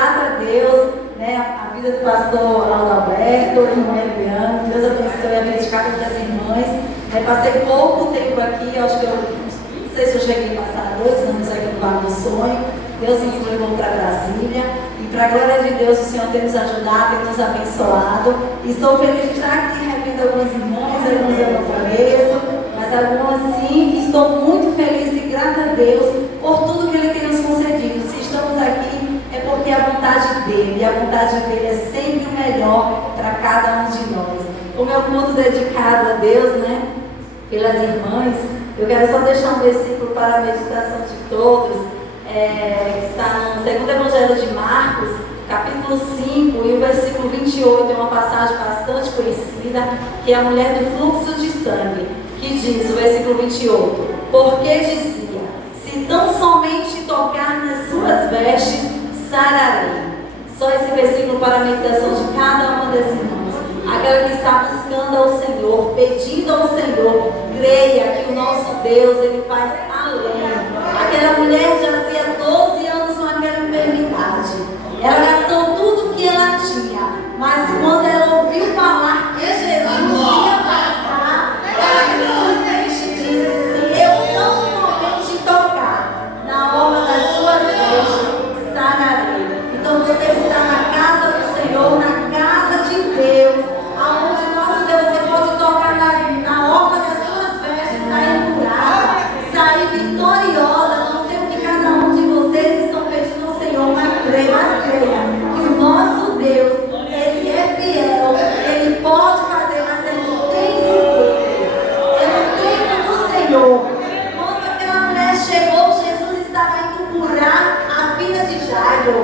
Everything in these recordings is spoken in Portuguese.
grata a Deus, né, a vida do pastor Alberto, irmão Eliano. Deus abençoe a vida de cada uma das irmãs. Passei pouco tempo aqui, acho que não sei se eu cheguei a passar 2 anos aqui no Bar do Sonho. Deus nos levou para Brasília. E para a glória de Deus, o Senhor tem nos ajudado, tem nos abençoado. E estou feliz de estar aqui revendo algumas irmãs, algumas eu não conheço, mas algumas sim. Estou muito feliz e grata a Deus por tudo que Ele tem nos concedido. Se estamos aqui, é porque a vontade dEle, e a vontade dEle é sempre o melhor para cada um de nós. Como é um culto dedicado a Deus, né, pelas irmãs, eu quero só deixar um versículo para a meditação de todos, que está no segundo Evangelho de Marcos, capítulo 5, e o versículo 28, é uma passagem bastante conhecida, que é a mulher do fluxo de sangue, que diz, o versículo 28, porque dizia, se tão somente tocar nas suas vestes, sararei. Só esse versículo para a meditação de cada uma das irmãs. Aquela que está buscando ao Senhor, pedindo ao Senhor, creia que o nosso Deus, Ele faz além. Aquela mulher já fazia 12 anos com aquela enfermidade. Ela gastou tudo que ela tinha, mas quando ela ouviu falar que Jesus ia passar, ela simplesmente disse, se eu tão somente tocar na orla das suas vestes, sararei. Então você está na casa do Senhor, na casa de Deus, aonde nosso Deus, você pode tocar na orla das suas vestes, sair curada, sair vitoriosa. Não sei o que cada um de vocês estão pedindo ao Senhor, mas creia que o nosso Deus, Ele é fiel, Ele pode fazer, mas Ele tem do Senhor. Quando aquela mulher chegou, Jesus estava indo curar a vida de Jairo.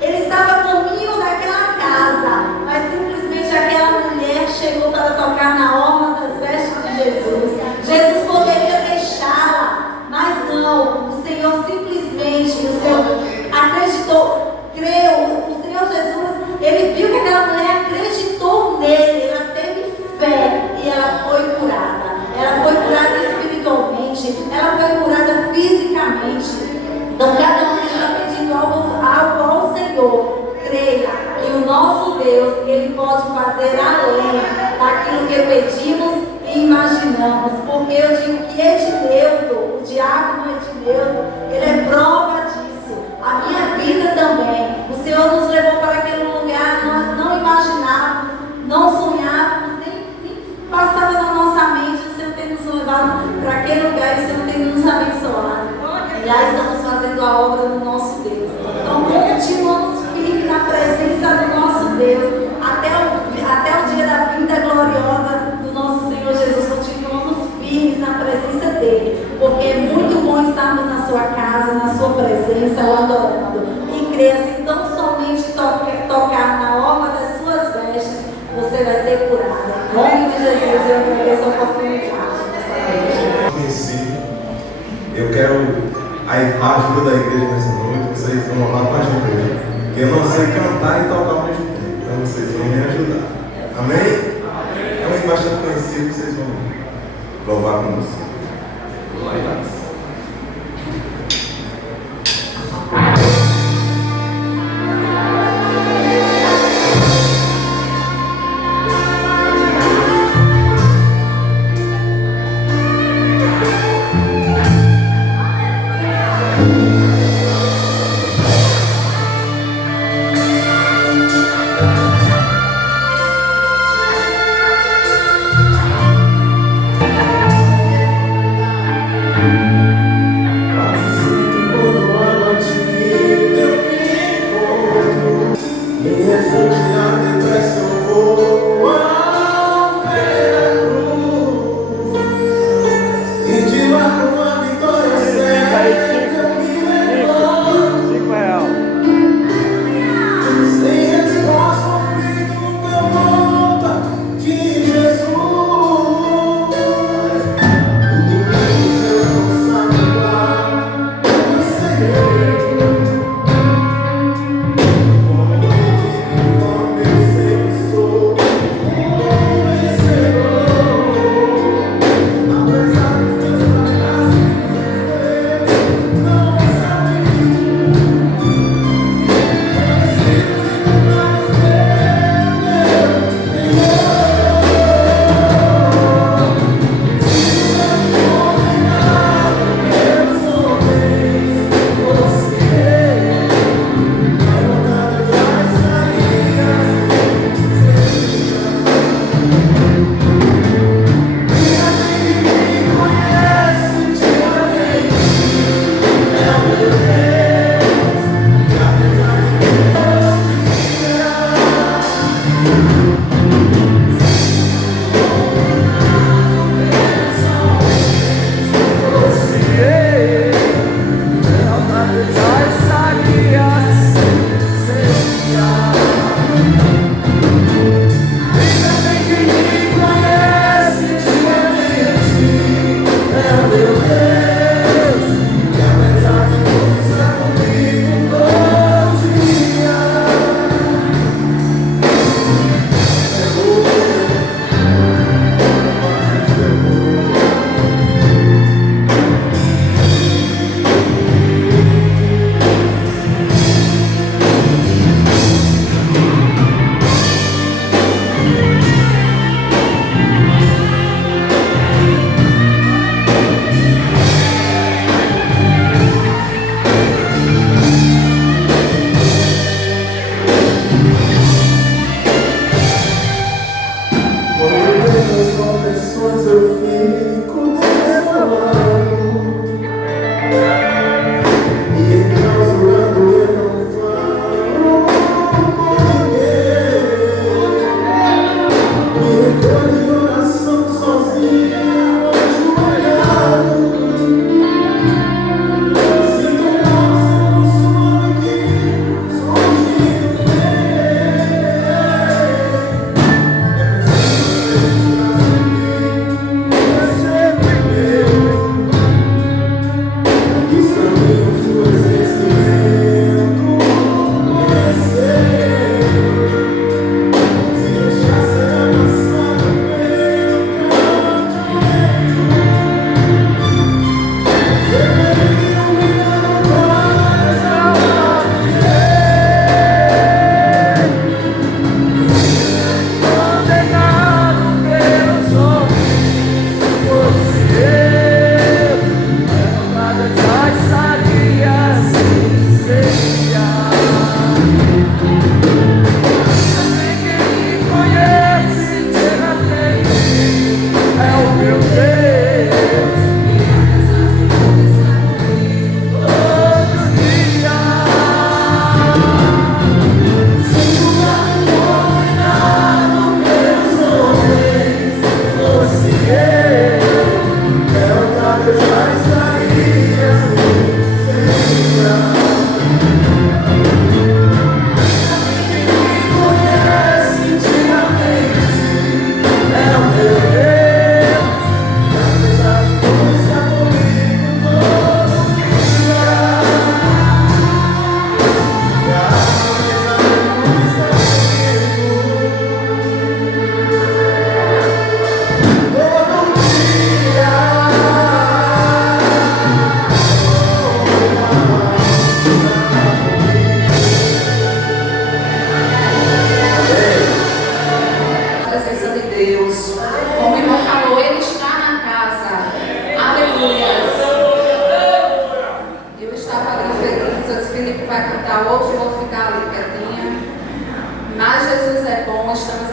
Ele estava a caminho daquela casa, mas simplesmente aquela mulher chegou para tocar na orla das vestes de Jesus. Jesus poderia deixá-la, mas não. O Senhor simplesmente, o Senhor acreditou, creu. O Senhor Jesus, Ele viu que aquela mulher acreditou nele, ela teve fé e ela foi curada. Ela foi curada espiritualmente, ela foi curada fisicamente. Então cada um que está pedindo algo ao Senhor, creia que o nosso Deus, Ele pode fazer além daquilo que pedimos e imaginamos. Porque eu digo que Edneuto, o diácono Edneuto, ele é prova disso. A minha vida também. O Senhor nos levou para aquele lugar, nós não imaginávamos, não sonhávamos, nem passava na nossa mente. O Senhor tem nos levado para aquele lugar e o Senhor tem nos abençoado. E já estamos fazendo a obra do nosso Deus. Então continuamos firmes na presença do nosso Deus, até o dia da vinda gloriosa do nosso Senhor Jesus. Continuamos firmes na presença dEle, porque é muito bom estarmos na sua casa, na sua presença, o adorando. E creia, se tão somente tocar na orla das suas vestes, você vai ser curada. Em nome de Jesus, eu agradeço a oportunidade dessa noite. Eu quero a ajuda da igreja nessa noite. Vocês vão orar com a gente hoje. Eu não sei cantar e tocar ao mesmo tempo, então vocês vão me ajudar. Amém? É um hino bastante conhecido, vocês vão louvar conosco. Glória a Deus.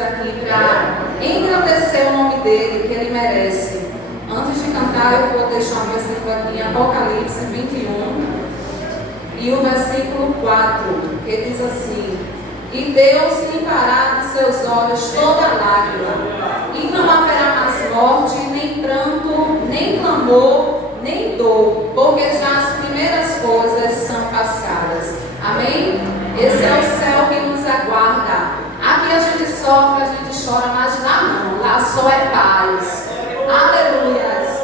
aqui para engrandecer o nome dele, que ele merece. Antes de cantar, eu vou deixar um versículo aqui em Apocalipse 21 e o versículo 4, que diz assim: e Deus limpará dos seus olhos toda lágrima, e não haverá mais morte, nem pranto, nem clamor, nem dor, porque já as primeiras coisas são passadas. Amém? Esse é o céu que nos aguarda. Aqui a gente sofre, a gente chora, mas lá não, lá só é paz. Aleluias!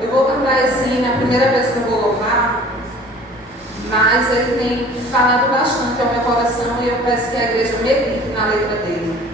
Eu vou cantar esse hino, é a primeira vez que eu vou louvar, mas ele tem falado bastante ao meu coração e eu peço que a igreja medite na letra dele.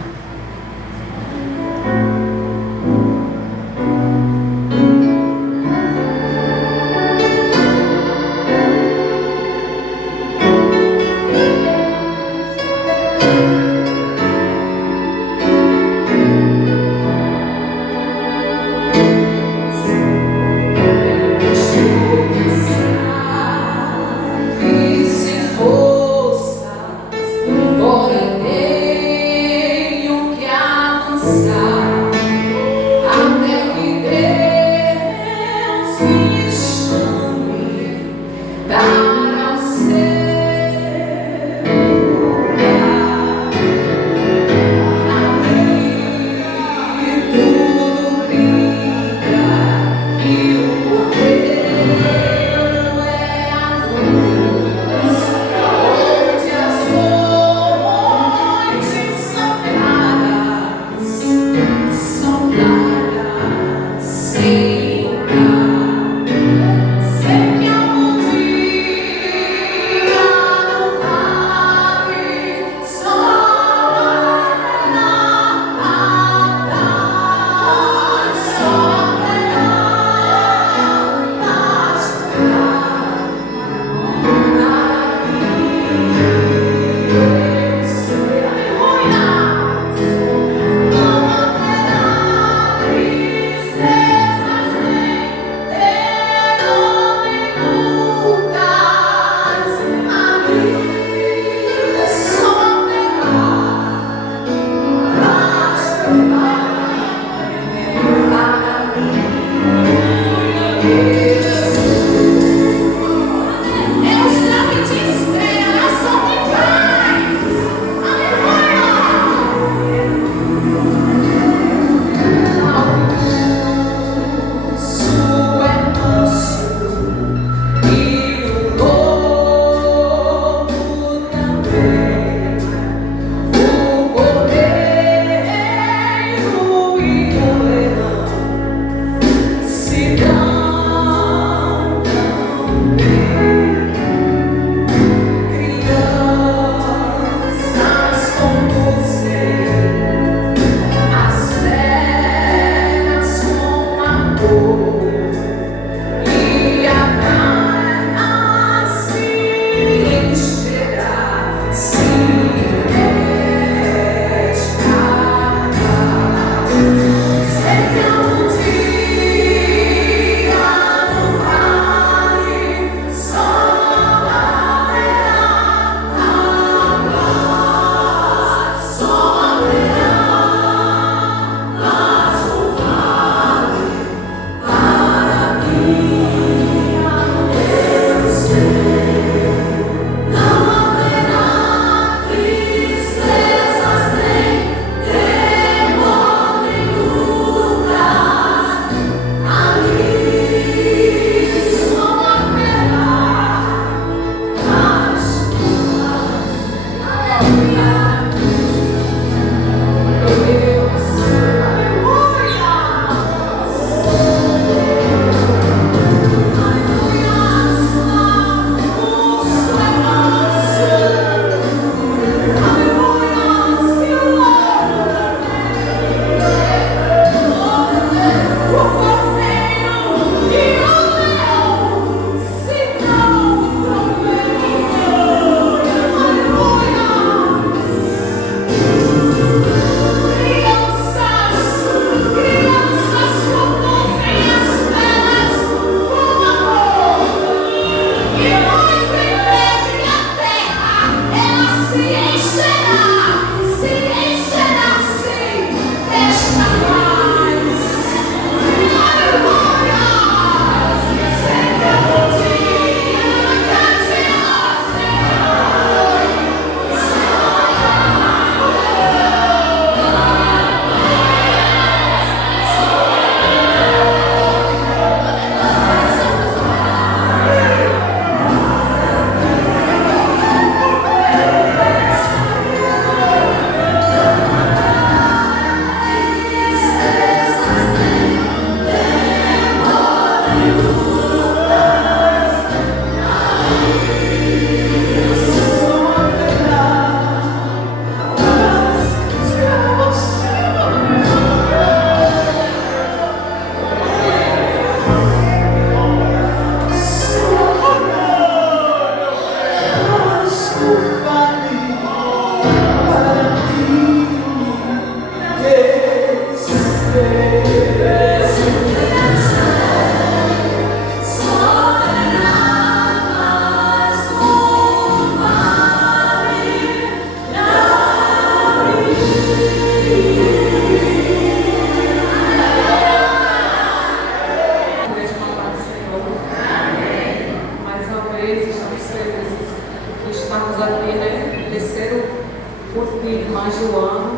irmã Joana,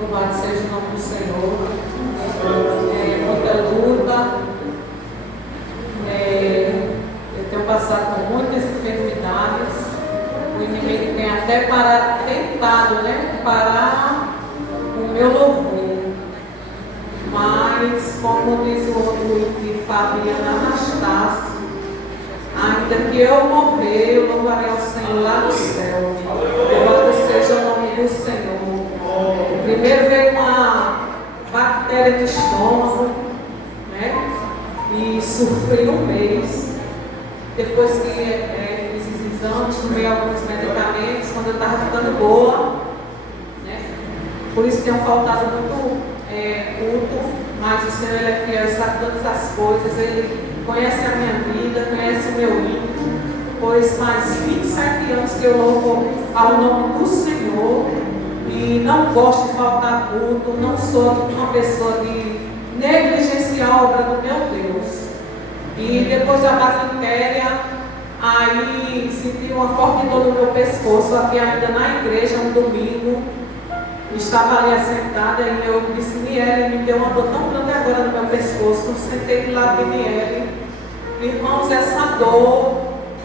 louvado seja o nome do Senhor. Muita luta. Eu tenho passado por muitas enfermidades. O inimigo tem até tentado, né, parar o meu louvor. Mas, como diz o outro de Fabiana Anastácio, ainda que eu morrer, eu louvarei ao Senhor lá no céu. Louvado seja o nome do Senhor. Primeiro veio uma bactéria de estômago, né? E sofri um mês. Depois que fiz os exames, tomei alguns medicamentos, quando eu estava ficando boa, né? Por isso tenho faltado muito culto, mas o Senhor Ele é fiel, sabe todas as coisas, Ele conhece a minha vida, conhece o meu íntimo, pois faz 27 anos que eu louvo ao nome do Senhor e não gosto de faltar culto, não sou uma pessoa de negligenciar a obra do meu Deus. E depois da bactéria, aí senti uma forte dor no meu pescoço, aqui ainda na igreja, um domingo. Estava ali assentada e eu disse, Miele, me deu uma dor tão grande agora no meu pescoço. Sentei do lado de Miele. Irmãos, essa dor,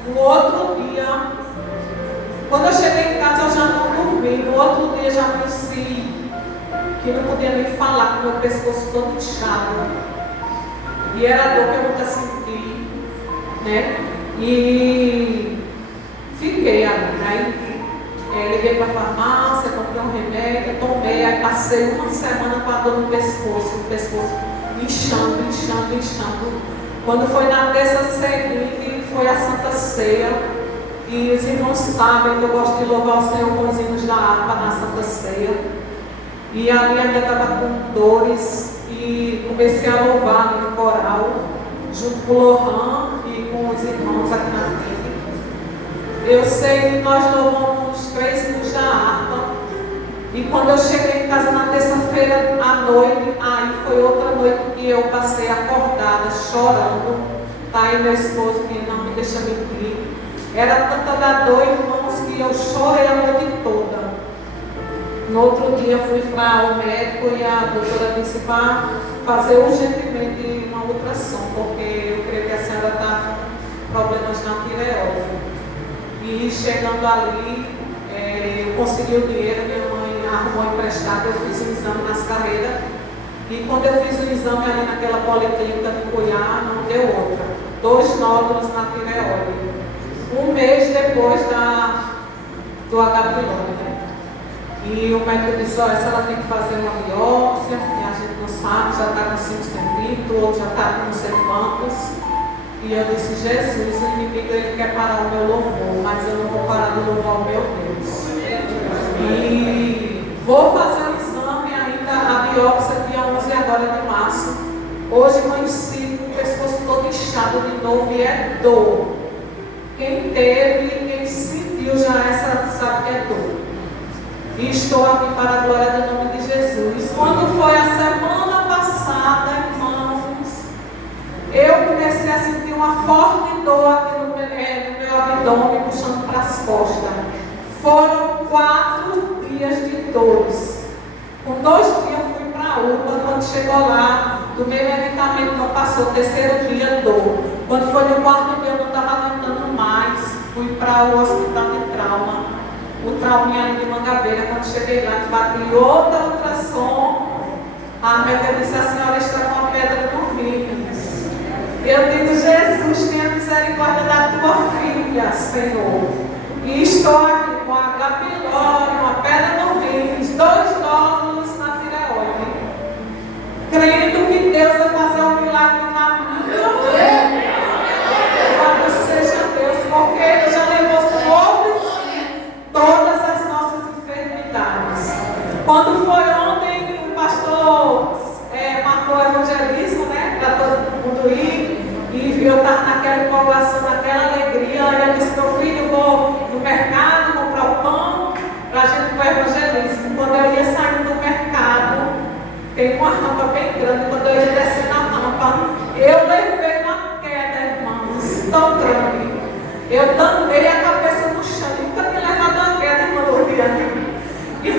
no outro dia, quando eu cheguei em casa eu já não dormi. No outro dia já amanheci, que não podia nem falar, com o meu pescoço todo inchado. E era a dor que eu nunca senti, né? E fiquei ali, né? Liguei para a farmácia, comprei um remédio, tomei, aí passei uma semana com a dor no pescoço, inchando. Quando foi na terça seguinte, foi a Santa Ceia, e os irmãos sabem que eu gosto de louvar o Senhor com os hinos da harpa na Santa Ceia, e ali ainda estava com dores, e comecei a louvar no coral, junto com o Lohan e com os irmãos aqui na frente. Eu sei que nós louvamos 3 hinos da harpa. E quando eu cheguei em casa na terça-feira à noite, aí foi outra noite que eu passei acordada, chorando. Tá aí meu esposo que não me deixa mentir. Era tanta da dor, irmãos, que eu chorei a noite toda. No outro dia fui para o médico e a doutora disse para fazer urgentemente uma ultrassom, porque eu creio que a senhora está com problemas na tireoide. E chegando ali, eu consegui o dinheiro, minha mãe arrumou emprestado, eu fiz um exame nas carreiras. E quando eu fiz o exame ali naquela policlínica de Cuiá, não deu outra. 2 nódulos na tireoide. Um mês depois do H. pylori, né? E o médico disse, olha, ela tem que fazer uma biópsia, que a gente não sabe, já está com 5 centímetros, o outro já está com não sei quantos. E eu disse, Jesus, o inimigo ele quer parar o meu louvor, mas eu não vou parar de louvar o meu Deus. E vou fazer o exame ainda, a biópsia dia 11 agora de março. Hoje conheci com o pescoço todo inchado de novo e é dor. Quem teve, quem sentiu já essa sabe que é dor. E estou aqui para a glória do nome de Jesus. Quando foi a semana passada, irmãos, eu comecei a sentir uma forte dor aqui no meu abdômen, puxando para as costas. Foram 4 dias de dores. Com 2 dias fui para a UPA, quando chegou lá, do meu medicamento não passou, 3º dia dor. Quando foi no 4º dia eu não estava aguentando mais, fui para o hospital de trauma, o trauminha ali de Mangabeira. Quando cheguei lá, bati outra ultrassom, a médica disse, a senhora está com uma pedra no rim. Eu digo, Jesus, tenha misericórdia da tua filha, Senhor. E estou aqui com a H. pylori, uma pedra no rim, 2 nódulos na tireoide. Crendo que Deus vai fazer um milagre na minha vida. Louvado seja Deus, porque Ele já levou sobre si todas as nossas enfermidades. Quando foi ontem, o pastor marcou o evangelismo, né, para todo mundo ir. E eu estava naquela empolgação, naquela alegria. E eu disse, meu filho, vou no mercado comprar o pão para a gente ir para o evangelismo. Quando eu ia saindo do mercado, tem uma rampa bem grande. Quando eu ia descer na rampa, eu levei uma queda, irmãos, tão grande. Eu também a cabeça no chão. Nunca tinha levado uma queda, irmã Luriane. E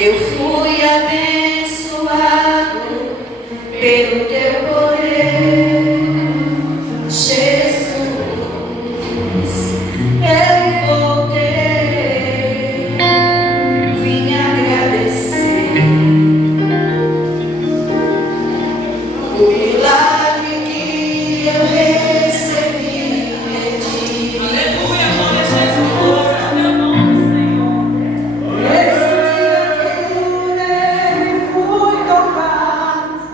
Eu fui abençoado pelo teu poder, Jesus. Eu voltei, vim agradecer o milagre que eu recebi de ti. Aleluia, glória a Jesus. Meu nome, Senhor.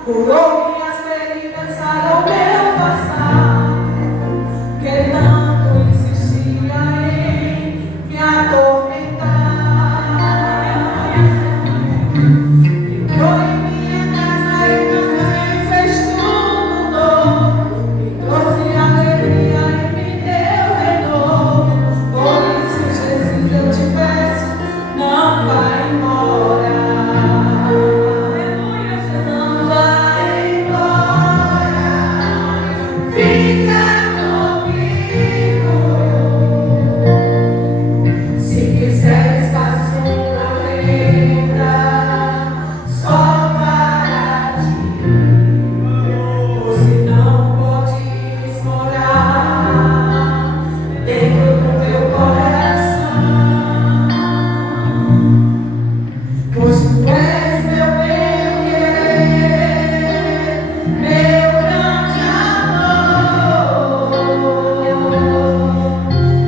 Curou minhas feridas, sarou meu passado, que tanto insistia em me atormentar. Entrou em minha casa e também fez tudo novo, me trouxe alegria e me deu renovo. Por isso, Jesus, eu te peço, não vai embora. Fica comigo. Se quiseres, faço uma oferenda só para ti. Ou se não podes morar dentro do meu coração, pois tu és meu bem-querer, meu grande amor.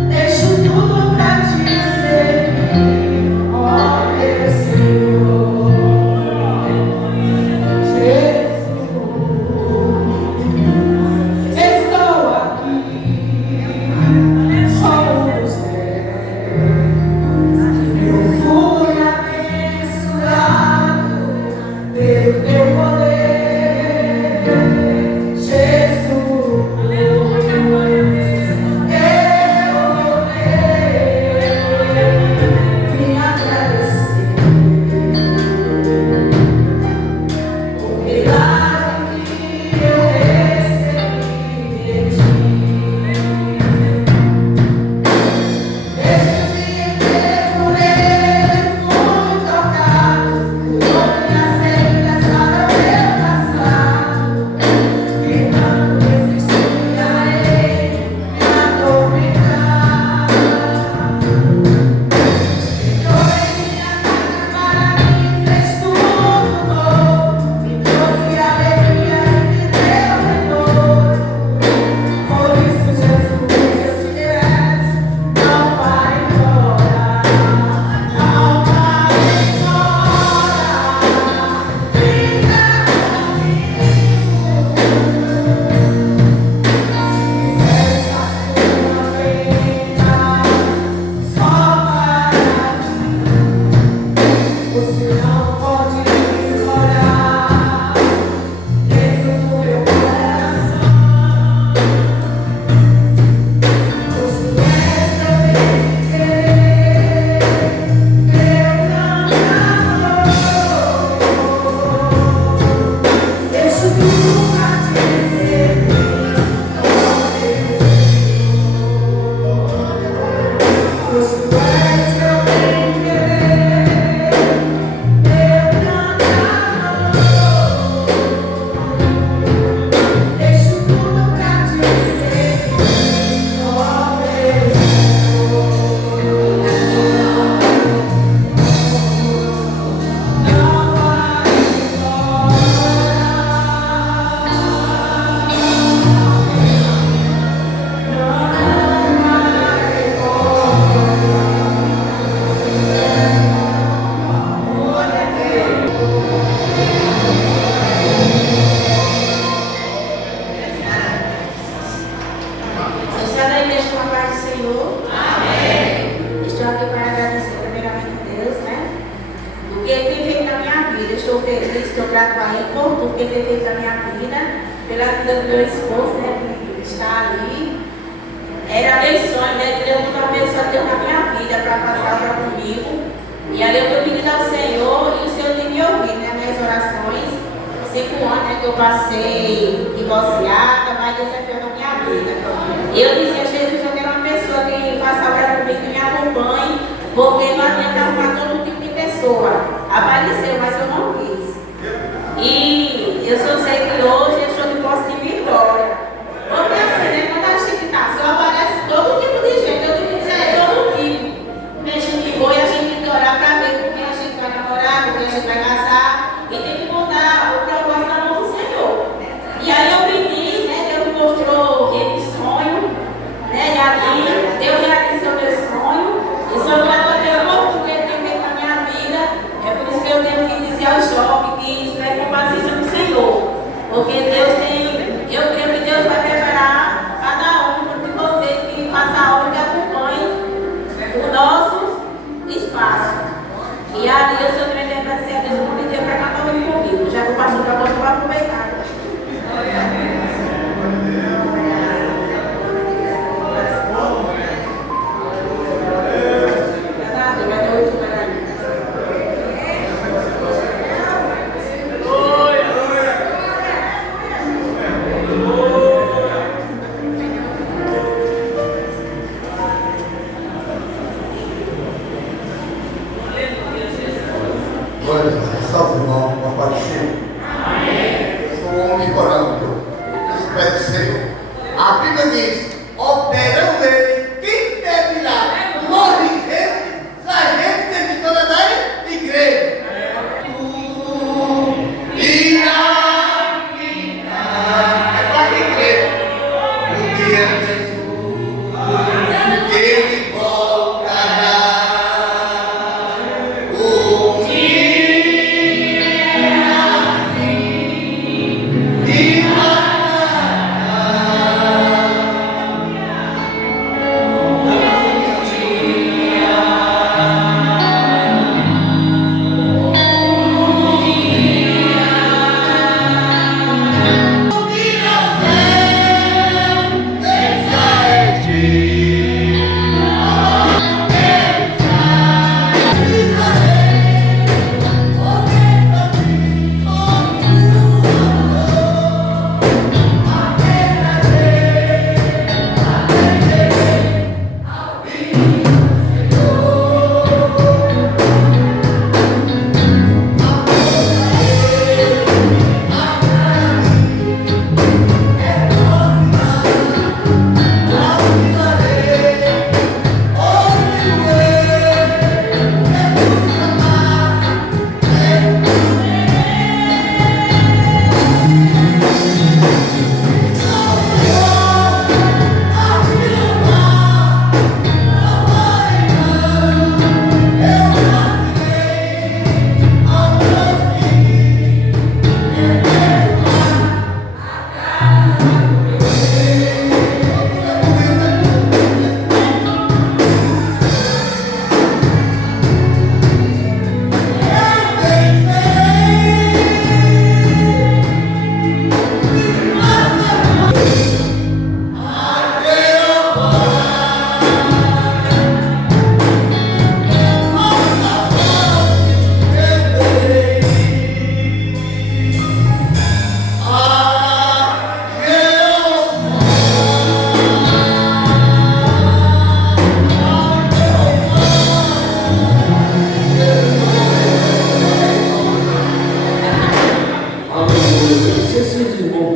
Deixo tudo pra te servir, ó meu Senhor. Jesus, estou aqui, só um dos teus. Eu fui abençoado pelo teu poder, Jesus. Eu voltei, vim agradecer o milagre que eu recebi de ti. Desde o dia que por ele fui tocado, curou minhas feridas, sarou meu passado, que tanto insistia em me atormentar. Entrou em minha casa, para mim fez tudo novo, me trouxe alegria e me deu renovo. Por isso, Jesus, eu te peço, não vai embora, não vai embora. Fica comigo. Se quiseres, faço uma oferenda só para ti. Você não pode morar dentro do meu coração, pois tu és meu bem-querer, meu grande amor. Deixo tudo pra te servir, ó Deus. Pois tu és meu bem-querer, meu grande amor. Deixo tudo pra te servir, ó Deus. Não vai Você da igreja com a paz do Senhor? Amém. Estou aqui para agradecer primeiramente a Deus, né? Do que Ele tem feito na minha vida. Estou feliz, estou grato a Ele por tudo que Ele tem feito na minha vida, pela vida do meu esposo, né? Que está ali. Era meu sonho, né? De Deus uma pessoa Deus na minha vida para fazer obra comigo. E ali eu estou pedindo ao Senhor e o Senhor tem me ouvido, né? Minhas orações. 5 anos, né, que eu passei divorciada, mas Deus é fiel na minha vida. E eu dizia, Jesus, eu quero uma pessoa que faça obra comigo, que me acompanhe Porque não adianta arrumar todo tipo de pessoa. Apareceu, mas eu não quis. E eu só sei que hoje eu estou de posse de vitória. Porque assim, né, quando a gente está, só aparece todo tipo de gente. Eu tenho que dizer, todo tipo. Porque a gente foi, a gente tem que orar para ver com quem a gente vai namorar, com quem a gente vai casar. E tem que botar o propósito na mão do Senhor. E aí eu pedi, né, Deus me mostrou esse sonho, né, Deus realizou meu sonho. E sou grata a Deus por tudo que Ele tem feito na minha vida. É por isso que eu tenho que dizer aos jovens que isso é com paciência do Senhor. Porque Deus tem, eu creio que Deus vai preparar cada um de vocês que faça a obra que acompanhe o nosso espaço. E ali eu sou grande agradecer a Deus por me ter para cantar o hino comigo. Já que o pastor está bom, eu vou aproveitar. Salve, irmão, uma paz do Senhor. Eu sou um homem orando. Deus pede do Senhor. A Bíblia diz: operando ele, quem terminar, morre gente, sai gente de toda da igreja. É para a igreja. Um dia Jesus, ele voltará.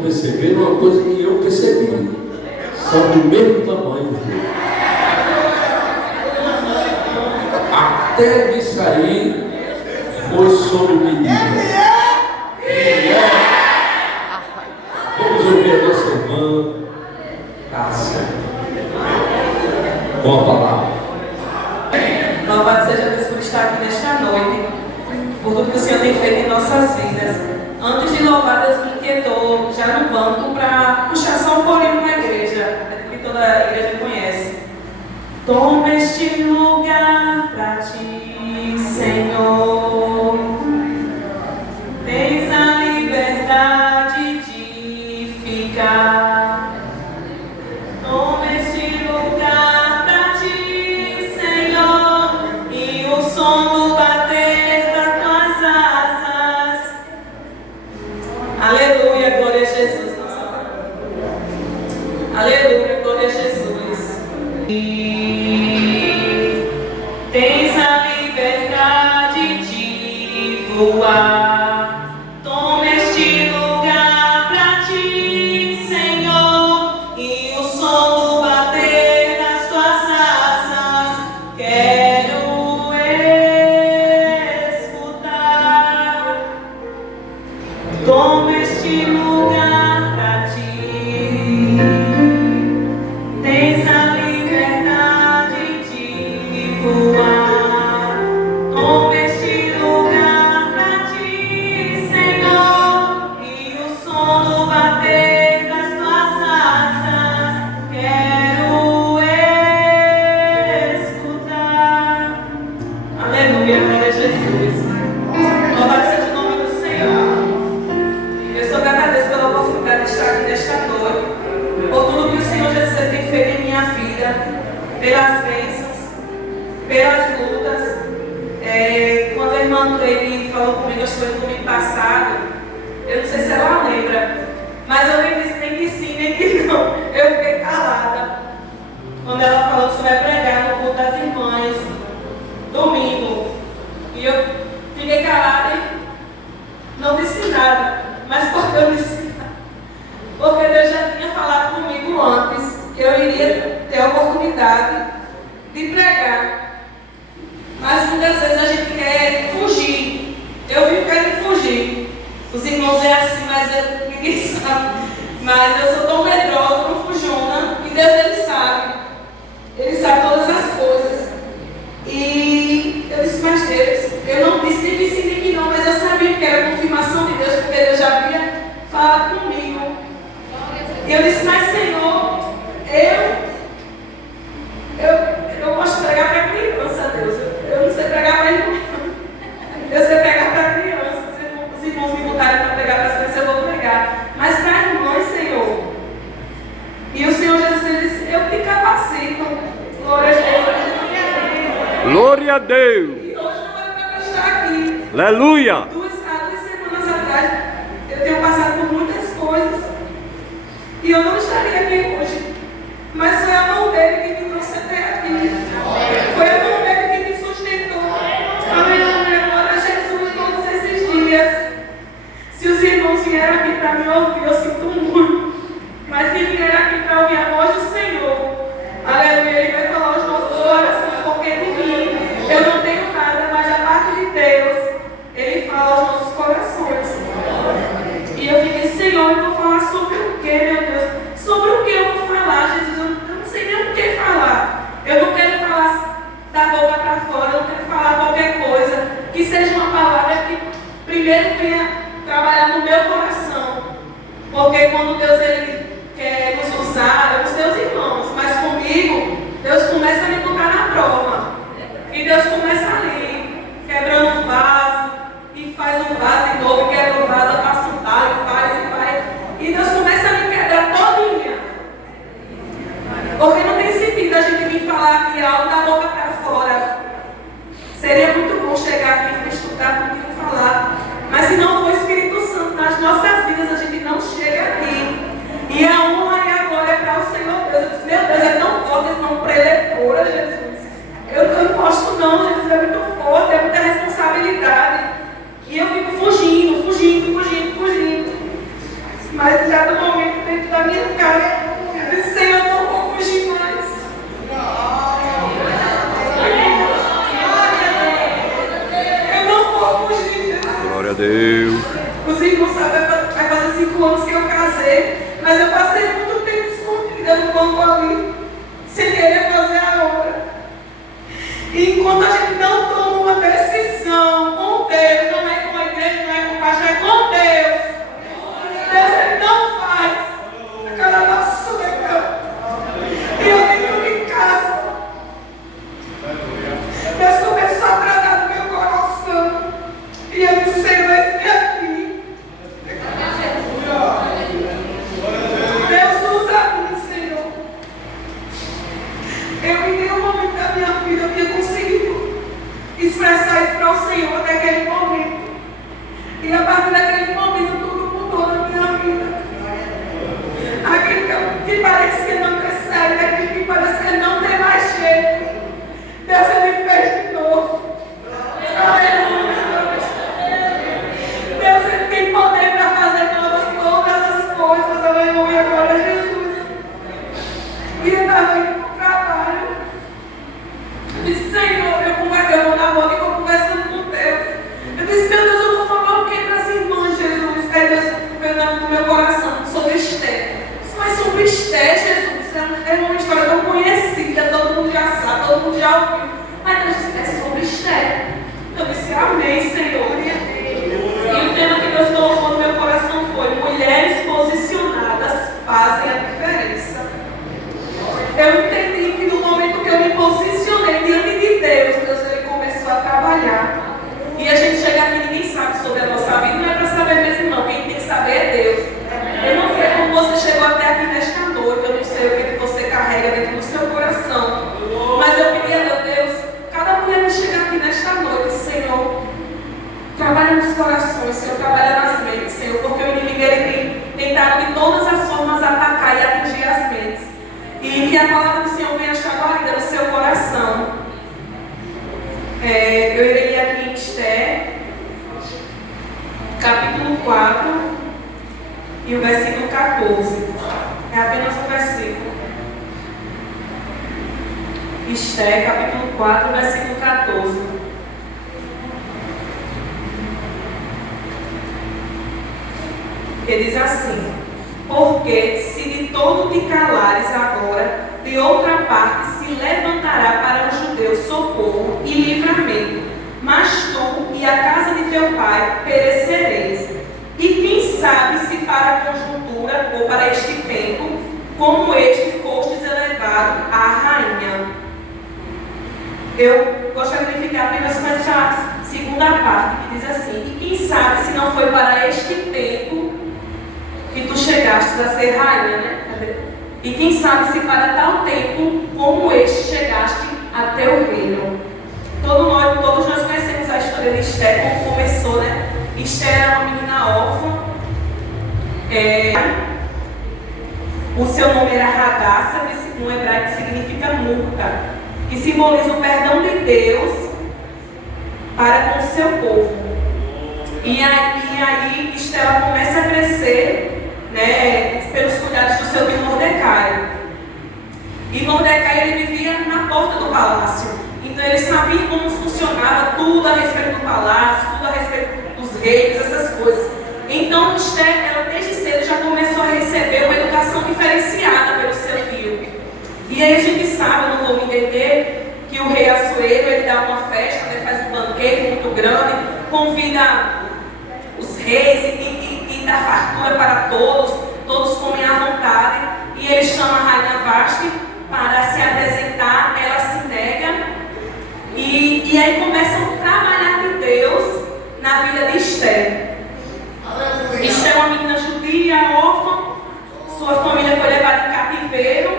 Perceberam uma coisa que eu percebi, são do mesmo tamanho. Até de sair foi sob medida. Vamos ouvir a nossa irmã Cássia com a palavra. Louvado seja Deus por estar aqui nesta noite, por tudo que o Senhor tem feito em nossas vidas. Antes de louvar, Deus me inquietou já no banco para puxar só um corinho para a igreja, que toda a igreja conhece. Toma este lugar para ti, Senhor. Tens a liberdade de ficar. Toma este lugar para ti, Senhor. E o som do bater das tuas asas voar. Toma este lugar pra ti, Senhor, e o som do bater das tuas asas quero escutar. Toma este lugar pra ti. Tens a liberdade de voar. Toma este lugar pra ti, Senhor, e o som do bater das tuas asas quero escutar. Aleluia, glória a Jesus. Louvado seja o nome do Senhor. Eu sou agradeço pela oportunidade de estar aqui nesta noite, por tudo que o Senhor Jesus tem feito em minha vida, pelas bênçãos, pelas lutas. Quando a irmã Cleide falou comigo, acho que foi no domingo passado, eu não sei se ela lembra, mas eu nem disse nem que sim, nem que não. Eu fiquei calada quando ela falou que você vai pregar no culto das irmãs, domingo. E eu fiquei calada e não disse nada. Mas porque eu disse nada? Porque Deus já tinha falado comigo antes que eu iria ter a oportunidade de pregar. Mas muitas vezes a gente quer fugir. Eu vivo querendo fugir. Os irmãos é assim, mas ninguém sabe. Mas eu sou tão medrosa, tão fujona, e Deus Ele sabe. Ele sabe todas as coisas. E eu disse, mas Deus, eu não disse nem que sim, nem que não, mas eu sabia que era a confirmação de Deus, porque Deus já havia falado comigo. E eu disse, mas Senhor, eu gosto de pregar para criança, Deus. Eu não sei pregar para irmão. Eu sei pregar para criança. Se os irmãos me botarem para pregar para as crianças, eu vou pregar. Mas para irmãs, Senhor. E o Senhor Jesus ele disse, eu te capacito. Glória a Deus. Glória a Deus. E hoje não é para estar aqui. Aleluia. 2 semanas atrás, eu tenho passado por muitas coisas. E eu não estaria aqui hoje. Mas foi a mão dele que me trouxe até aqui. Foi a mão dele que me sustentou. Aleluia, glória a Jesus todos esses dias. Se os irmãos vieram aqui para me ouvir, eu sinto muito. Mas se vieram aqui para ouvir a voz do Senhor, aleluia, Ele vai falar os nossos corações, porque de mim eu não tenho nada, mas da parte de Deus, Ele fala aos nossos corações. E eu fiquei, Senhor, eu vou falar sobre o que, meu Deus? Sobre o que eu vou falar, Jesus? Eu não sei nem o que falar. Eu não quero falar da boca para fora, eu não quero falar qualquer coisa. Que seja uma palavra que primeiro venha trabalhar no meu coração. Porque quando Deus Ele quer nos usar, é os teus irmãos, mas comigo, Deus começa a me botar na prova. E Deus começa ali, quebrando o vaso, e faz um vaso de novo, e quebra o vaso, passa um talho, faz. E Deus começa a me quebrar todinha. Porque não tem sentido a gente vir falar aqui algo da boca para fora. Seria muito bom chegar aqui e estudar tudo que falar. Mas se não for o Espírito Santo nas nossas vidas, a gente não chega aqui. E a honra e a glória é para o Senhor Deus. Eu disse, meu Deus, é tão forte esse nome preletora, Jesus. Eu não gosto não, Jesus, é muito forte, é muita responsabilidade. E eu fico fugindo. Mas já do momento dentro da minha casa, eu disse, Senhor, eu não vou fugir mais. Eu não vou fugir, Jesus. Glória a Deus. Os irmãos sabem, vai fazer 5 anos que eu casei, mas eu passei muito tempo escondida no banco ali, sem querer fazer a obra. E enquanto a gente não toma uma decisão com Deus, não é com a igreja, não é com o pastor, é com Deus. Deus Ele não faz aquela vassoura. E eu dentro de casa, Deus começou a tratar do meu coração. E eu disse, Senhor, esse aqui. Deus usa a mim, Senhor. Eu em nenhum momento da minha vida eu tinha conseguido trabalhar. E a gente chega aqui e ninguém sabe sobre a nossa vida, não é para saber mesmo não, quem tem que saber é Deus. Eu não sei como você chegou até aqui nesta noite, eu não sei o que você carrega dentro do seu coração, mas eu queria, Deus, cada mulher que chega aqui nesta noite, Senhor, trabalha nos corações, Senhor, trabalha nas mentes, Senhor, porque o inimigo ele tem tentado de todas as formas atacar e atingir as mentes. E que a palavra do Senhor venha achar guarida no seu coração. Eu irei ler aqui em Esther, capítulo 4 e o versículo 14. É apenas um versículo. Esther, capítulo 4, versículo 14. Ele diz assim: porque se de todo te calares agora, de outra parte se levantará para os judeus socorro e livramento, mas tu e a casa de teu pai perecereis. E quem sabe se para a conjuntura ou para este tempo, como este fostes elevado à rainha. Eu gostaria de ficar apenas com essa segunda parte, que diz assim: e quem sabe se não foi para este tempo que tu chegaste a ser rainha, né? E quem sabe se para tal tempo como este chegaste até o reino. Todos nós conhecemos a história de Esther, como começou, né? Esther era uma menina órfã. O seu nome era Hadassah, no hebraico que significa murta, que simboliza o perdão de Deus para com o seu povo. E aí Esther começa a crescer, né, pelos cuidados do seu tio Mordecai. E Mordecai ele vivia na porta do palácio. Então ele sabia como funcionava tudo a respeito do palácio, tudo a respeito dos reis, essas coisas. Então Esther, ela desde cedo já começou a receber uma educação diferenciada pelo seu tio. E aí a gente sabe, eu não vou me entender, que o rei Assuero, ele dá uma festa, né, faz um banquete muito grande, convida os reis e dá fartura para todos comem à vontade. E ele chama a rainha Vasti para se apresentar, ela se nega. E aí começa o trabalhar de Deus na vida de Esther. Esther é uma menina judia, órfã, sua família foi levada em cativeiro,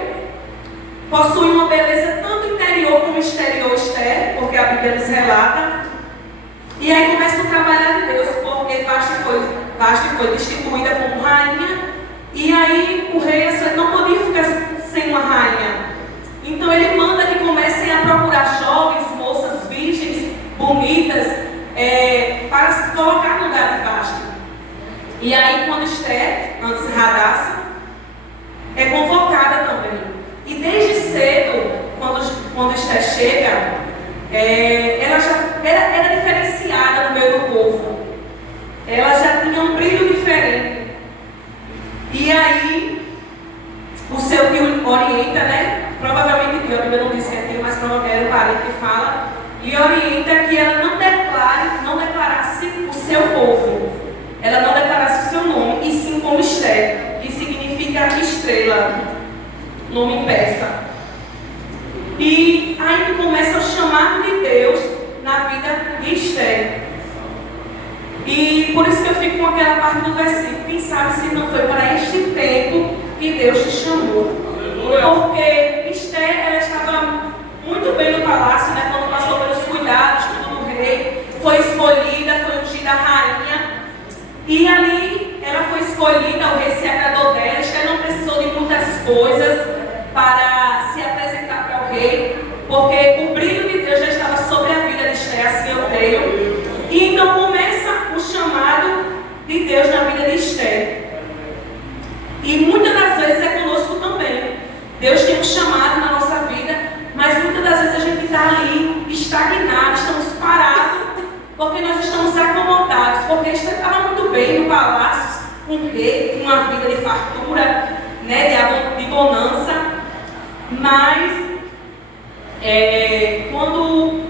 possui uma beleza tanto interior como exterior, Esther, porque a Bíblia nos relata. E aí começa o trabalhar de Deus, porque Vasti foi destituída como rainha, e aí o rei não podia ficar sem uma rainha. Então ele manda que comecem a procurar jovens, moças virgens, bonitas, para se colocar no lugar de Vasti. E aí quando Esther, antes Hadassah, é convocada também. E desde cedo, quando Esther chega, ela já era diferenciada no meio do povo. Ela já tinha um brilho diferente. E aí, o seu tio orienta, né? Provavelmente tio, a Bíblia não diz que é tio, mas provavelmente era o parente que fala. E orienta que ela não declarasse o seu povo. Ela não declarasse o seu nome, e sim como Esther, que significa estrela, nome em persa. E aí começa o chamado de Deus na vida de Esther. E por isso que eu fico com aquela parte do versículo: quem sabe se não foi para este tempo que Deus te chamou. Porque Esther, ela estava muito bem no palácio, né, quando passou pelos cuidados do rei, foi escolhida, foi ungida rainha. E ali ela foi escolhida, o rei se agradou dela. Esther não precisou de muitas coisas para se apresentar para o rei, porque o brilho de Deus já estava sobre a vida de Esther, assim eu creio. E então começa o chamado de Deus na vida de Esther. E muitas das vezes é conosco também. Deus tem um chamado na nossa vida, mas muitas das vezes a gente está ali estagnado, estamos parados, porque nós estamos acomodados, porque Esther estava muito bem no palácio, com o rei, com uma vida de fartura, né, de bonança. Mas quando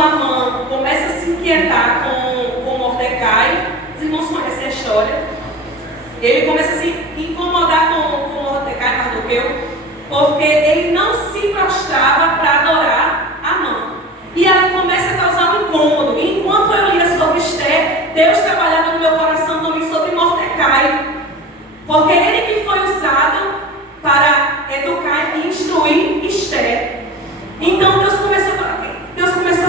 Amã começa a se inquietar com Mordecai, os irmãos conhecem a história, ele começa a se incomodar com Mordecai, Mardoqueu, porque ele não se prostrava para adorar Amã. E aí começa a incômodo. E enquanto eu lia sobre Esther, Deus trabalhava no meu coração também sobre Mordecai. Porque ele que foi usado para educar e instruir Esther. Então Deus começou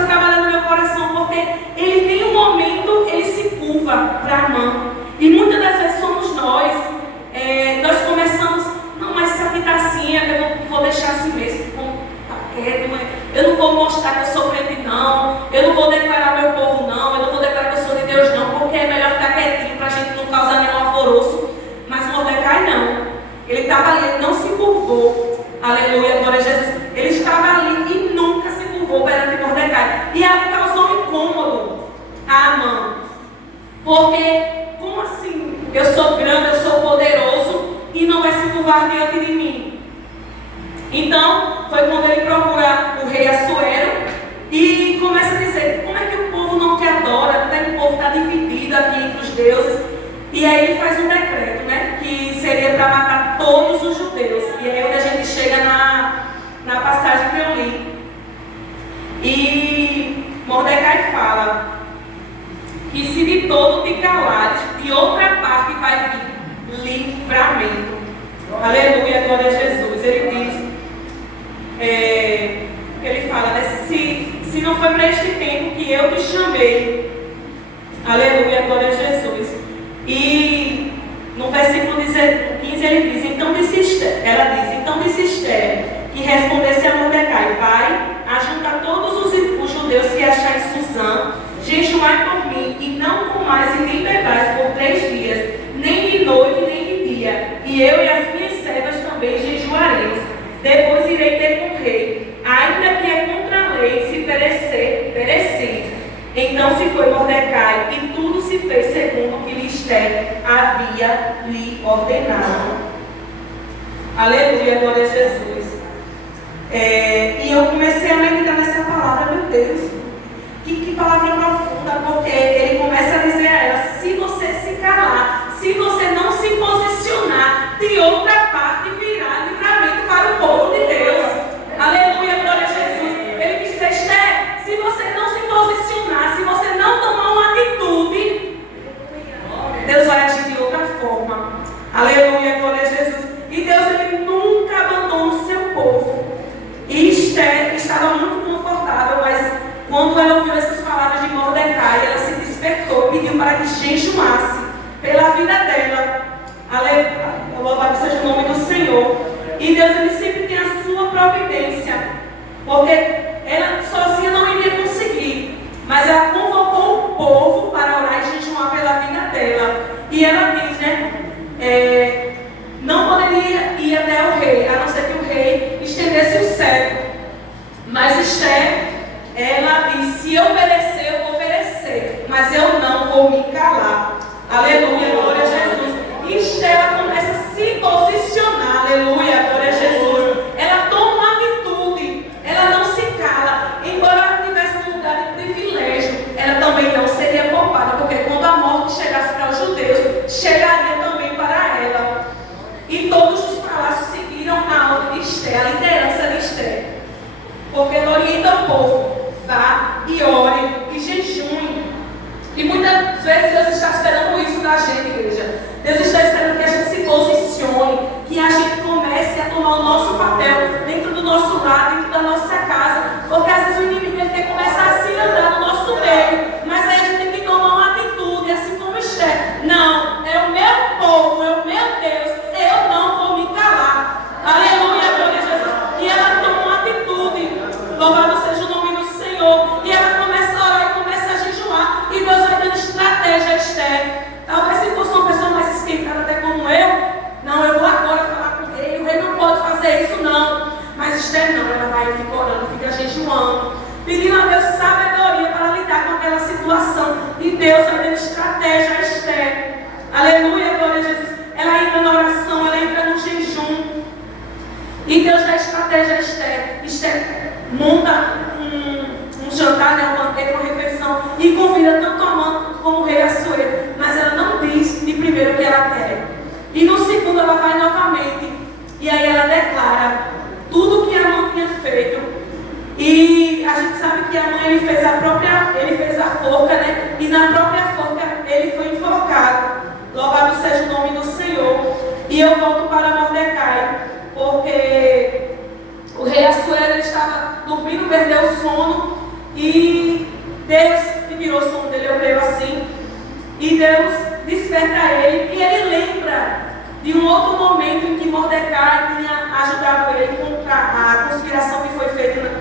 a trabalhar no meu coração, porque ele tem um momento, ele se curva para Amã. E muitas das vezes somos nós começamos, não, mas isso aqui está assim, eu vou deixar assim mesmo, tá quieto, eu não vou mostrar que eu sou crente não, eu não vou declarar meu povo não, eu não vou declarar que eu sou de Deus não, porque é melhor ficar quietinho para a gente não causar nenhum alvoroço. Mas Mordecai não, ele estava ali, ele não se curvou, aleluia, glória a Jesus, ele estava ali e nunca se curvou perante Mordecai, e ali causou um incômodo a Amã, porque, como assim, eu sou grande, eu sou poderoso, e não vai se curvar diante de mim? Então, foi quando ele procura o rei Assuero e começa a dizer, como é que o povo não te adora, como é que o povo está dividido aqui entre os deuses? E aí ele faz um decreto, né, que seria para matar todos os judeus. E aí é onde a gente chega na passagem que eu li. E Mordecai fala que se de todo te calares, de outra parte vai vir livramento. Aleluia, glória a Jesus. Ele diz, ele fala, né, se não foi para este tempo que eu te chamei. Aleluia, glória a Jesus. E no versículo 15 ele diz, então disse Esther, que respondesse a Mordecai, vai, ajunta todos os judeus que acharem Suzã, jejuai por mim, e não comais e nem bebais por 3 dias, nem de noite, nem de dia. E eu e as minhas servas também jejuaremos. Depois irei ter com o rei, ainda que é contra a lei, se perecer, pereci. Então se foi Mordecai, e tudo se fez segundo o que Esther havia lhe ordenado. Aleluia, glória a Jesus. E eu comecei a meditar nessa palavra, meu Deus. Que palavra profunda, porque ele começa a dizer a ela, se você se calar, se você não se posicionar, de outra parte virá livramento para o povo de Deus. Aleluia, glória a Jesus. Ele quis dizer, Esther, se você não se posicionar, se você não tomar uma atitude, Deus vai agir de outra forma. Aleluia, glória a Jesus. E Deus, ele nunca abandona o seu povo. E Esther estava muito confortável, mas quando ela ouviu essas palavras de Mordecai, ela se despertou e pediu para que jejuasse pela vida dela. Aleluia, louvado seja o nome do Senhor. E Deus, ele sempre tem a sua providência, porque ela sozinha não iria conseguir, mas ela convocou o povo para orar e jejuar pela vida dela. E ela diz, né, não poderia ir até o rei, a não ser que o rei estendesse o cetro. Mas Esther, ela diz, se eu obedecer, eu vou obedecer, mas eu não vou me calar. Aleluia, glória a Jesus. E Esther, ela começa a se posicionar, aleluia, glória a Jesus. Ela toma uma atitude, ela não se cala. Embora ela tivesse um lugar de privilégio, ela também não seria poupada, porque quando a morte chegasse para os judeus, chegaria também para ela. E todos os palácios seguiram a ordem de Esther, a liderança de Esther, porque ela orienta o povo, vá e ore e jejum. E muitas vezes Deus está esperando isso da gente, igreja. Deus está esperando que a gente se posicione, que a gente comece a tomar o nosso papel dentro do nosso lar, dentro da nossa casa, porque às vezes o inimigo ele quer começar a se andar no nosso meio, mas aí a gente tem que tomar uma atitude, assim como Esther. Não, é o meu povo, é o meu Deus, eu não vou me calar. Aleluia, glória a Jesus. E ela toma uma atitude, louvado seja o nome do Senhor, e ela começa a orar e começa a jejuar, e Deus vai dando estratégia a Esther. Talvez se fosse uma pessoa mais esquentada até como eu, não, eu vou agora falar com o rei não pode fazer isso não. Mas Esther não, ela vai e fica orando, fica jejuando, pedindo a Deus sabedoria para lidar com aquela situação. E Deus vai dando estratégia a Esther. Aleluia, glória a Jesus. Ela entra na oração, ela entra no jejum. E Deus dá estratégia a Esther. Esther monta um jantar, né, um banquete, uma refeição, e convida tanto a Amã como o rei Assuero. Mas ela não diz de primeiro o que ela quer. E no segundo ela vai novamente. E aí ela declara tudo o que Amã tinha feito. E a gente sabe que a mãe ele fez a forca, né? E na própria forca ele foi enforcado. Louvado seja o nome do Senhor. E eu volto para Mordecai, porque o rei Assuero estava dormindo, perdeu o sono, e Deus tirou o sono dele, eu creio assim, e Deus desperta ele, e ele lembra de um outro momento em que Mordecai tinha ajudado ele contra a conspiração que foi feita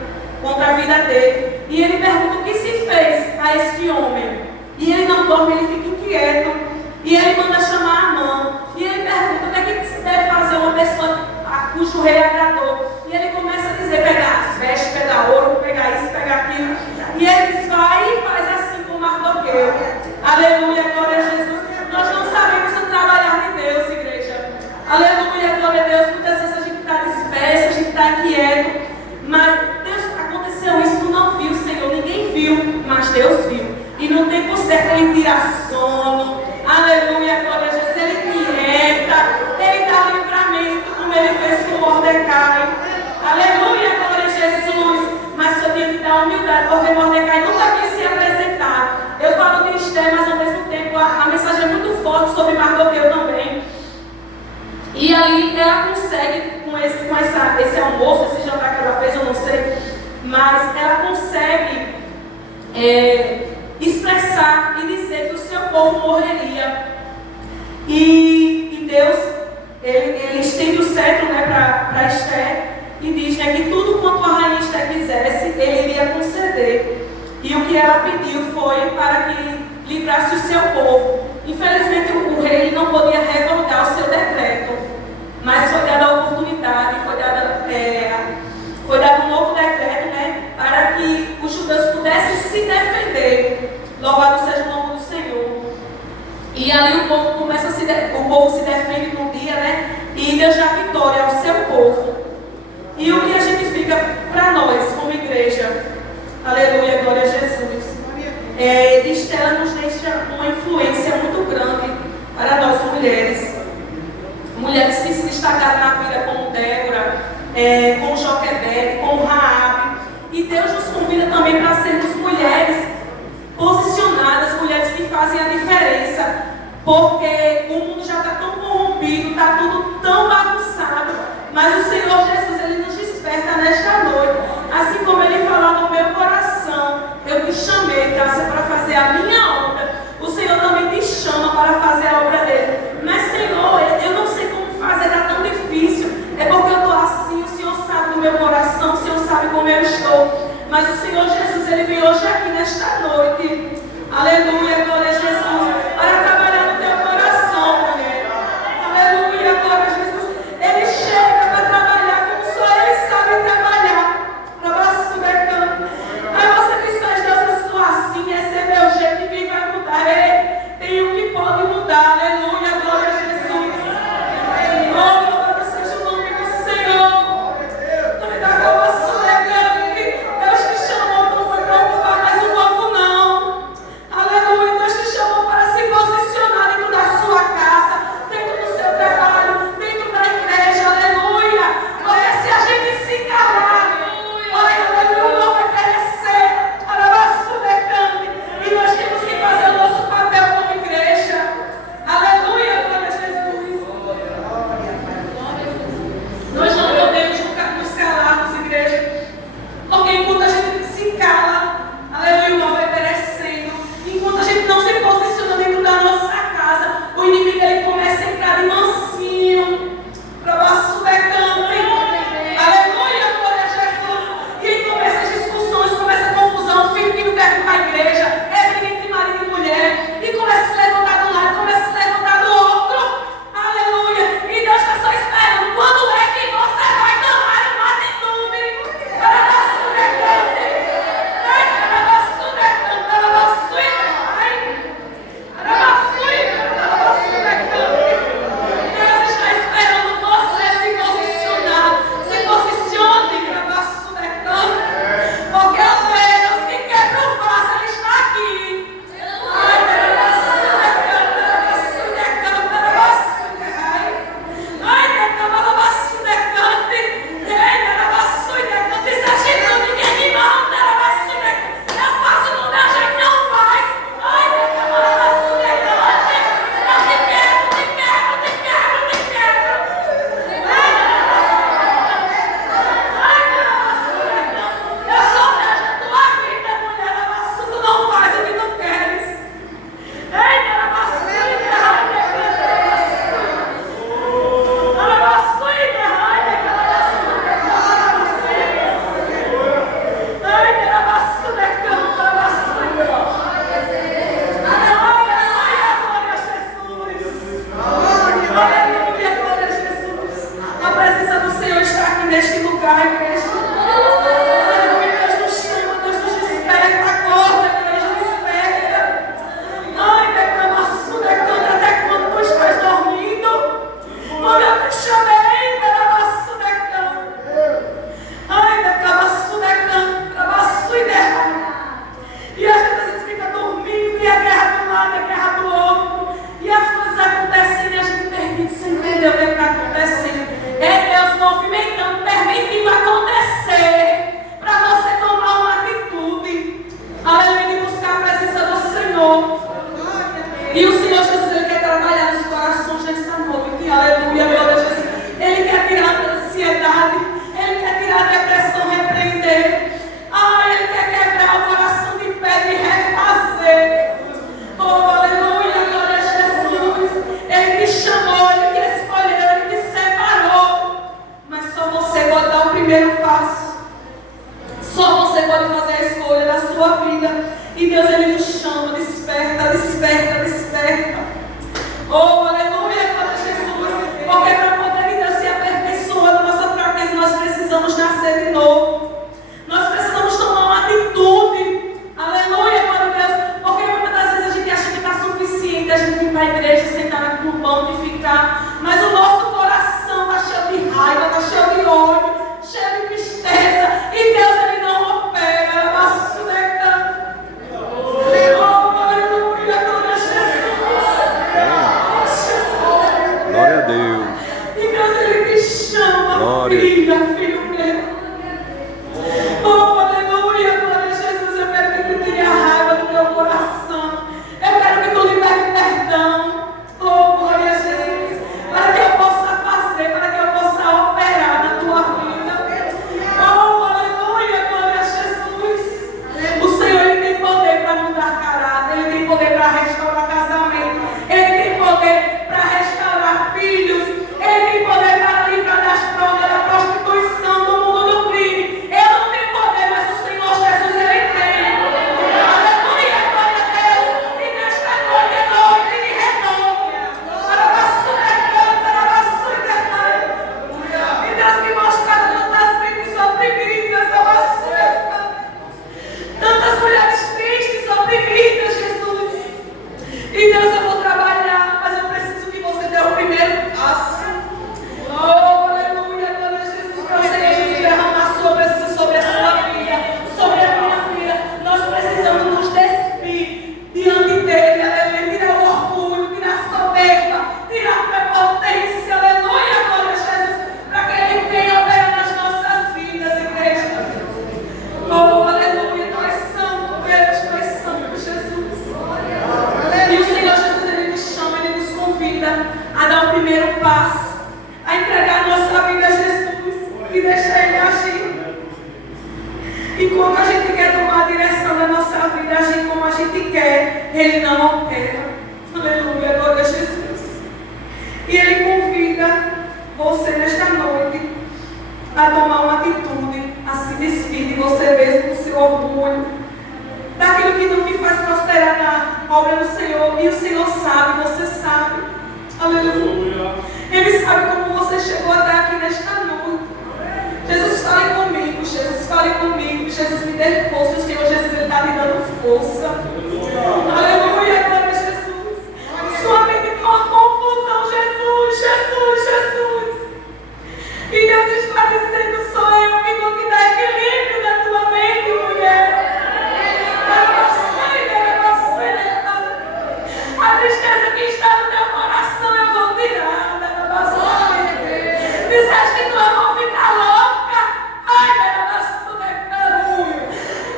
contra a vida dele. E ele pergunta o que se fez a este homem. E ele não dorme, ele fica inquieto. E ele manda chamar Amã. E ele pergunta o que é que se deve fazer uma pessoa a cujo rei agradou. E ele começa a dizer, pegar as vestes, pegar ouro, pegar isso, pegar aquilo. E ele diz, vai e faz assim com Mardoqueu. Aleluia, glória a Jesus. Nós não sabemos o trabalhar de Deus, igreja. Aleluia, glória a Deus. Muitas vezes a gente está disperso, a gente está inquieto. Mas Deus, aconteceu isso, tu não viu, Senhor. Ninguém viu, mas Deus viu. E no tempo certo ele tira sono. Aleluia, glória a Jesus. Ele quieta. Ele dá livramento, como ele fez com Mordecai. Aleluia, glória a Jesus. Mas só tinha que dar humildade, porque Mordecai nunca quis se apresentar. Eu falo de Esther, mas ao mesmo tempo a mensagem é muito forte sobre Mardoqueu também. E aí ela consegue, com esse almoço, esse jantar que ela fez, eu não sei, mas ela consegue expressar e dizer que o seu povo morreria. E Deus, ele estende o cetro, né, para Esther e diz, né, que tudo quanto a rainha Esther quisesse, ele iria conceder. E o que ela pediu foi para que livrasse o seu povo. Infelizmente o rei não podia revogar o seu decreto, mas foi dada a oportunidade, foi dado um novo decreto, né, para que os judeus pudessem se defender. Louvado seja o nome do Senhor. E ali o povo se defende no dia, né, e Deus dá vitória ao seu povo. E o que a gente fica para nós como igreja, aleluia, glória a Jesus, Esther nos deixa uma influência muito grande para nós mulheres. Mulheres que se destacaram na vida como Débora, como Joquebede, como Raabe. E Deus nos convida também para sermos mulheres posicionadas, mulheres que fazem a diferença. Porque o mundo já está tão corrompido, está tudo tão bagunçado. Mas o Senhor Jesus, Ele nos desperta nesta noite. Assim como Ele falou no meu coração, eu te chamei, Cássia, para fazer a minha obra. O Senhor também te chama para fazer a obra dele. Mas, Senhor, eu não sei como fazer, é tão difícil. É porque eu estou assim, o Senhor sabe do meu coração, o Senhor sabe como eu estou. Mas o Senhor Jesus, Ele veio hoje aqui nesta noite. Aleluia, glória a Jesus. Para trabalhar no teu coração, mulher. Aleluia, glória a Jesus. Ele chega para trabalhar como só Ele sabe trabalhar. Aí você diz, mas Deus, eu estou assim, esse é meu jeito. igreja, sentar no banco e ficar. Mas o nosso coração está cheio de raiva, está cheio de ódio, cheio de tristeza. E Deus, Ele não opera. Nosso decano. Glória a Deus. E Deus, Ele te chama, Glória. filha, filho meu. Oh, aleluia, glória a Jesus. Eu quero que tu tire a raiva do teu coração. Eu quero que tu liberte perdão. Oh, glória a Jesus. Para que eu possa fazer, para que eu possa operar na tua vida. Oh, aleluia, glória a Jesus. O Senhor, Ele tem poder para mudar caráter. Ele tem poder para restaurar casamento. Ele tem poder para restaurar filhos. Ele tem poder para livrar das drogas, da prostituição, do mundo do crime. Eu não tenho poder, mas o Senhor Jesus, Ele tem. Aleluia, glória a Deus. E nesta noite é noite de renovo. Para a vassoura canta, para a vassoura canta. E Deus me mostra tantas mentes oprimidas, a vassoura canta. Tantas mulheres tristes, oprimidas, Jesus. E Deus, eu vou trabalhar, mas eu preciso que você dê o primeiro passo. Oh, aleluia, glória a Jesus. Para o Senhor Jesus derramar a sua presença sobre a sua vida, sobre a minha vida. Nós precisamos nos despir diante dele, aleluia. Tirar o orgulho, tirar a soberba, tirar a prepotência, aleluia, glória a Jesus. Para que ele venha operar nas nossas vidas, igreja. Oh, aleluia, tu és santo, Deus, tu és santo, Jesus. E o Senhor Jesus, Ele nos chama, Ele nos convida a dar o primeiro passo, a entregar a nossa vida a Jesus e deixar Ele agir. E quando a gente quer tomar a direção da nossa vida, agir como a gente quer, Ele não opera. Aleluia, glória a Jesus. E Ele convida você nesta noite a tomar uma atitude, a se despir de você mesmo, do seu orgulho, daquilo que não te faz prosperar na obra do Senhor. E o Senhor sabe, você sabe. Aleluia. Ele sabe como você chegou até aqui nesta noite. Jesus, fale comigo. Jesus, fale comigo. Jesus, me dê força. O Senhor Jesus, Ele está me dando força. Aleluia, glória a Jesus. Sua mente está uma confusão. Jesus, Jesus, Jesus. E Deus está dizendo, sou eu que vou te dar equilíbrio na tua mente, mulher. A tristeza que está no teu coração eu vou tirar. Disseste que tu vou ficar louca.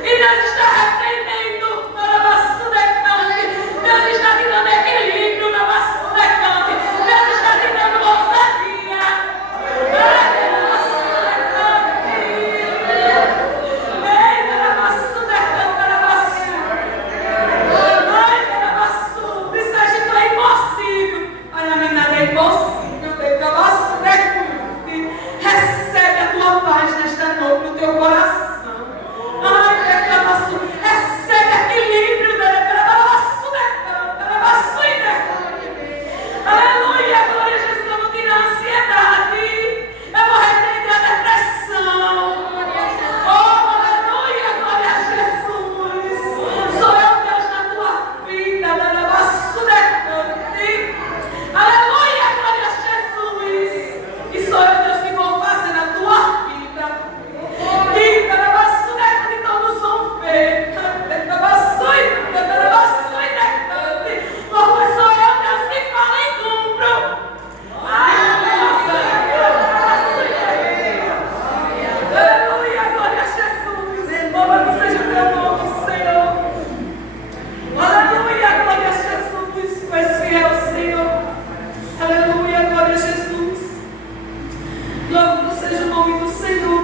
E Deus está repreendendo. Deus está te dando equilíbrio na vassoura. Deus está te dando ousadia. Disseste que é impossível. Para mim nada é impossível. Recebe a tua paz nesta noite no teu coração. Recebe equilíbrio aleluia, glória a Jesus. Eu vou tirar a ansiedade. Eu vou repreender a depressão. Oh, aleluia, glória a Jesus. Sou eu, Deus, na tua vida. Aleluia, glória a Jesus. E sou eu, Deus, que vou fazer na tua vida. E de todos vão ver. Porque sou eu, Deus, que fala e cumpro. Aleluia, glória a Jesus. Louvado seja o teu nome, Senhor. Aleluia, glória a Jesus. Tu és fiel, Senhor. Aleluia, glória a Jesus. Louvado seja o nome do Senhor.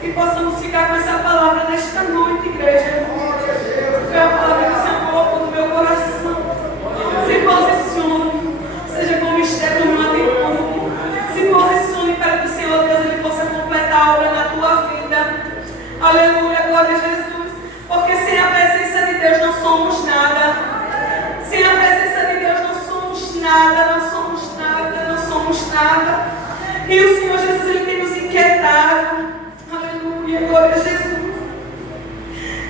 Que possamos ficar com essa palavra nesta noite, igreja. Foi a palavra que o Senhor colocou no meu coração. Se posicione, seja como Esther, como uma atitude. Se posicione para que o Senhor Deus Ele possa completar a obra na tua vida. Aleluia, glória a Jesus. Porque sem a presença de Deus não somos nada. Sem a presença de Deus não somos nada, não somos nada, não somos nada. E o Senhor Jesus Ele tem nos inquietado. Aleluia, glória a Jesus.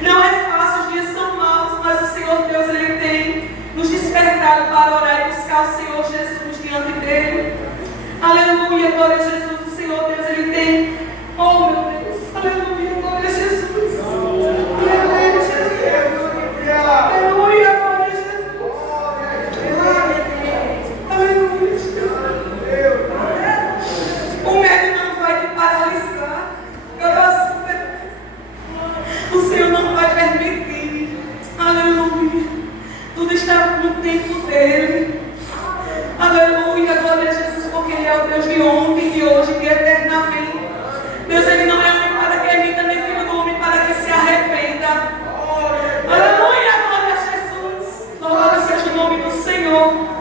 Não é fácil, os dias são maus, mas o Senhor Deus Ele tem nos despertado para orar e buscar o tempo dele. Aleluia, glória a Jesus, porque Ele é o Deus de ontem, de hoje, de eternamente. Deus, Ele não é homem para que minta, nem filho do homem para que se arrependa. Aleluia, glória a Jesus. Louvado seja o nome do Senhor.